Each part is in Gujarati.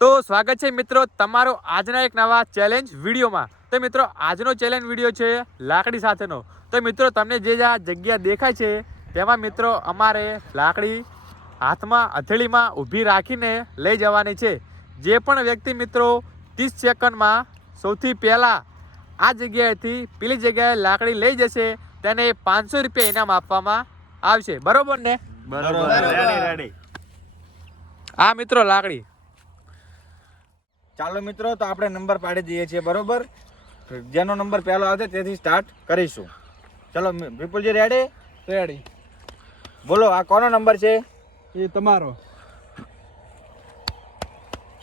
તો સ્વાગત છે મિત્રો તમારો આજના એક નવા ચેલેન્જ વિડીયોમાં. તો મિત્રો આજનો ચેલેન્જ વીડિયો છે લાકડી સાથેનો. તો મિત્રો તમને જે આ જગ્યા દેખાય છે તેમાં મિત્રો અમારે લાકડી હાથમાં હથેળીમાં ઊભી રાખીને લઈ જવાની છે. જે પણ વ્યક્તિ મિત્રો ત્રીસ સેકન્ડમાં સૌથી પહેલાં આ જગ્યાએથી પેલી જગ્યાએ લાકડી લઈ જશે તેને પાંચસો રૂપિયા ઇનામ આપવામાં આવશે. બરોબર ને? બરોબર. રેડી આ મિત્રો લાકડી. ચાલો મિત્રો તો આપણે નંબર પાડી દઈએ છીએ બરોબર? જેનો નંબર પહેલો આવશે તેથી સ્ટાર્ટ કરીશું. ચલો વિપુલજી રેડી રેડી બોલો આ કોનો નંબર છે? એ તમારો.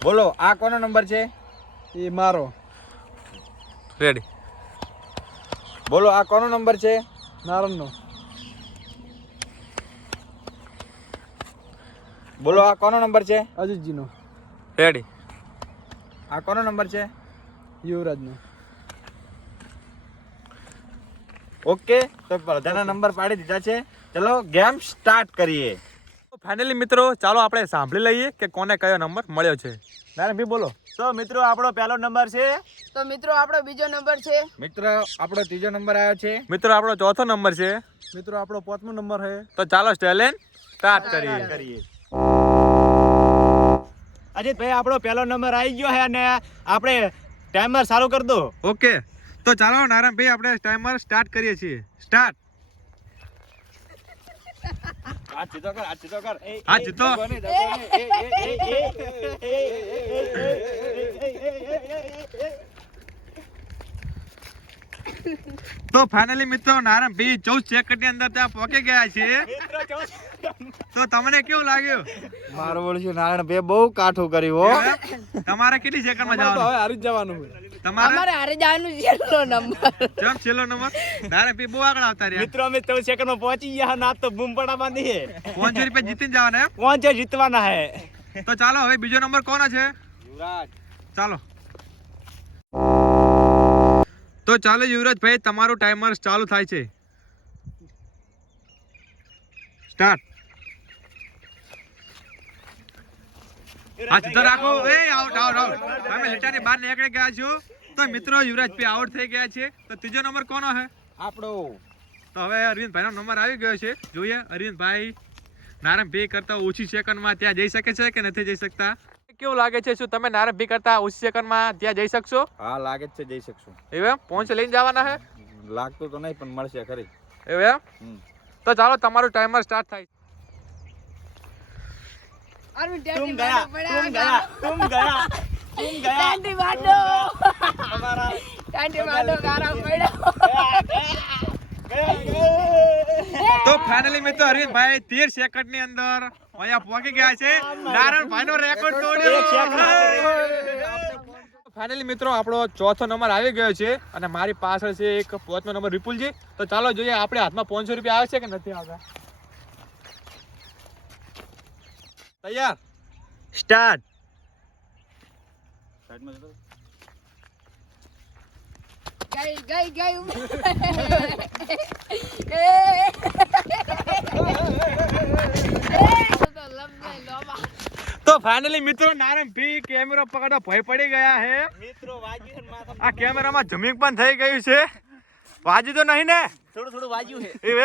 બોલો આ કોનો નંબર છે? એ મારો. રેડી બોલો આ કોનો નંબર છે? નારણનો. બોલો આ કોનો નંબર છે? અજીતજીનો. રેડી આ કોનો નંબર છે? યુવરાજનો. ઓકે તો બધાના નંબર પાડી દીધા છે. ચલો ગેમ સ્ટાર્ટ કરીએ. ફાઇનલી મિત્રો ચાલો આપણે સાંભળી લઈએ કે કોને કયો નંબર મળ્યો છે. નારાયણભાઈ બોલો. તો મિત્રો આપણો પહેલો નંબર છે? તો મિત્રો આપણો બીજો નંબર છે? મિત્ર આપણો ત્રીજો નંબર આવ્યો છે. મિત્રો આપણો ચોથો નંબર છે. મિત્રો આપણો પાંચમો નંબર છે. તો ચાલો સ્ટેલેન સ્ટાર્ટ કરીએ. કરીએ અજીત ભાઈ આપણો પહેલો નંબર આવી ગયો છે અને આપણે ટાઈમર સારું કરી દો ઓકે તો ચાલો નારાયણભાઈ આપણે ટાઈમર સ્ટાર્ટ કરીએ છીએ સ્ટાર્ટ તો ફાઇનલી મિત્રો નારાયણ ભાઈ ચૌદ સેકન્ડની અંદર ત્યાં પહોંચી ગયા છે તો તમને કેવું લાગ્યું મારું બોલું નારાયણ ભાઈ બહુ કાઠું કર્યું હો. તમારે કેટલી સેકન્ડમાં તો હવે જવાનું હારી જવાનું તમારે? અમારે હારે જવાનું છેલ્લો નંબર. ચમ છેલ્લો નંબર? નારાયણભાઈ બહુ આગળ આવતા રહ્યા. મિત્રો અમે ચૌદ સેકન્ડમાં પહોંચી ગયા ના તો બૂમ બાંધી નહીં પાંચસો રૂપિયા જીતીને જવાના હે પહોંચે જીતવાના હે. તો ચાલો હવે બીજો નંબર કોનો છે? યુવરાજ. ચાલો. તો ચાલો યુવરાજભાઈ તમારું ટાઈમર ચાલુ થાય છે. સ્ટાર્ટ હા સીધા રાખો. એ આઉટ આઉટ આઉટ તમે લીટાની બહાર નીકળી ગયા છો તો મિત્રો યુવરાજભાઈ આઉટ થઈ ગયા છે. તો ત્રીજો નંબર કોનો છે આપણો. તો હવે અરવિંદભાઈનો નંબર આવી ગયો છે. જોઈએ અરવિંદભાઈ નારાયણભાઈ કરતા ઓછી સેકન્ડમાં ત્યાં જઈ શકે છે કે નથી જઈ શકતા? કેવું લાગે છે શું તમે નારાયણભાઈ કરતા ઓછી સેકન્ડમાં ત્યાં જઈ શકશો? હા લાગે છે જઈ શકશો. એવું એમ? પહોંચ લઈને જવાના છે લાગતું તો નહીં પણ મળશે ખરી. એવું એમ? તો ચાલો તમારું ટાઈમર સ્ટાર્ટ થાય મારવા તુમ પડ્યા. ગયા તુમ ગયા તુમ ગયા ટેન્ટી મારડો. અમારા ટેન્ટી મારડો ગારા પડ્યો. તો ફાઇનલી મિત્રો અરવિંદભાઈ 13 સેકન્ડની અંદર અહીંયા પહોંચી ગયા છે. નારાયણભાઈ નો રેકોર્ડ તોડ્યો. ફાઇનલી મિત્રો આપણો ચોથો નંબર આવી ગયો છે અને મારી પાછળ છે એક પાંચમો નંબર વિપુલજી. તો ચાલો જોઈએ આપણે હાથમાં પાંચસો રૂપિયા આવે છે કે નથી આવતા તૈયાર? સ્ટાર્ટ. તો ફાઇનલી મિત્રો નારાયણ ભી કેમેરા પકડો ભય પડી ગયા હે. મિત્રો આ કેમેરામાં જમીન પણ થઈ ગયું છે. વાજ્યું તો નહીં ને? થોડું થોડું વાજ્યું એ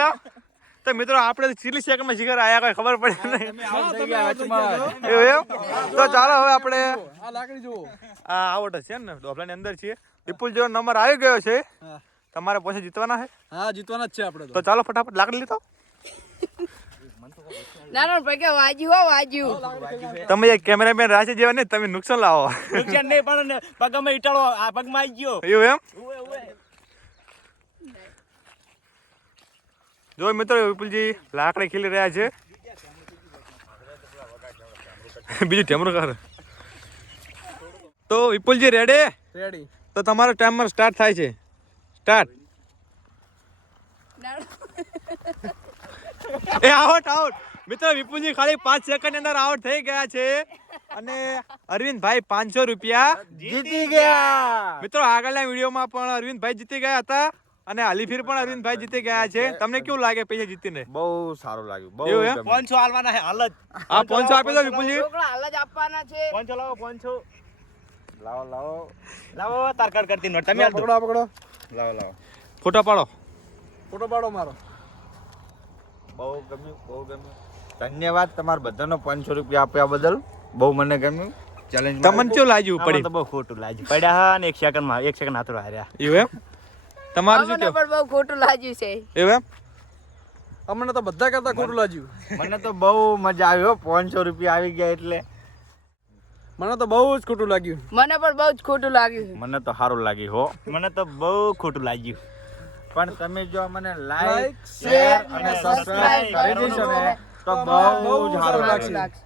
તો મિત્રો આપણે કેટલી સેકન્ડમાં શિખર આયા કોઈ ખબર પડે નહીં. એવું એમ? તો ચાલો હવે આપણે આ લાકડી જુઓ. આ આવટ છે ને ડોફલાની અંદર છીએ. વિપુલ જેવો નંબર આવી ગયો છે. તમારે પછી જીતવાના છે? હા જીતવાના જ છે આપણે તો. ચાલો ફટાફટ લાકડી લીધો. નાનો ભાઈ કે વાજ્યું હો વાજ્યું. તમે એક કેમેરામેન રાશિ જેવા ને તમે નુકસાન લાવો. નુકસાન નહીં પણ પગમાં ઈટાળો આ પગમાં આવી ગયો. એવું એમ? જો મિત્રો વિપુલજી લાકડી ખીલી રહ્યા છે. બીજું ટેમરું કર તો વિપુલજી રેડી રેડી તો તમારો ટાઈમર સ્ટાર્ટ થાય છે. સ્ટાર્ટ એ આઉટ આઉટ મિત્રો વિપુલજી ખાલી પાંચ સેકન્ડ અંદર આઉટ થઈ ગયા છે. અને અરવિંદભાઈ પાંચસો રૂપિયા જીતી ગયા. મિત્રો આગળના વિડીયોમાં પણ અરવિંદભાઈ જીતી ગયા હતા. અને અલીફીર પણ અરવિંદભાઈ જીતી ગયા છે. તમને કેવું લાગે પૈસા જીતીને? બહુ સારું લાગ્યું. બહુ? ગમ્યું. હાલવાના છે હાલ જ. આ પોંચો આપી દો વિપુલજી. હાલ જ આપવાના છે. પાંચસો લાવો પાંચસો. લાવો લાવો. લાવો તારકડ કરતી નોટ. તમે પકડો પકડો. લાવો લાવો. ફોટો પાડો. ફોટો પાડો મારો. બહુ ગમ્યું બહુ ગમ્યું. ધન્યવાદ તમારા બધાનો પાંચસો રૂપિયા આપ્યા બદલ. બહુ મને ગમ્યું. ચેલેન્જ તમને કેવું લાગ્યું પડી? તો બહુ ખોટું લાગ્યું. પડ્યા હા ને એક સેકન્ડમાં એક સેકન્ડ હાથરો હાર્યા. એવું એમ? તમારું શું કેવું પણ બહુ ખોટું લાગ્યું છે. એવું એમ? અમને તો બધા કરતા ખોટું લાગ્યું. મને તો બહુ મજા આવી હો પાંચસો રૂપિયા આવી ગયા એટલે. મને તો બહુ જ ખોટું લાગ્યું. મને પણ બહુ જ ખોટું લાગ્યું. મને તો સારું લાગ્યું હો. મને તો બહુ ખોટું લાગ્યું. પણ તમે જો મને લાઈક શેર અને સબસ્ક્રાઇબ કરી દેશો ને તો બહુ જ સારું લાગશે.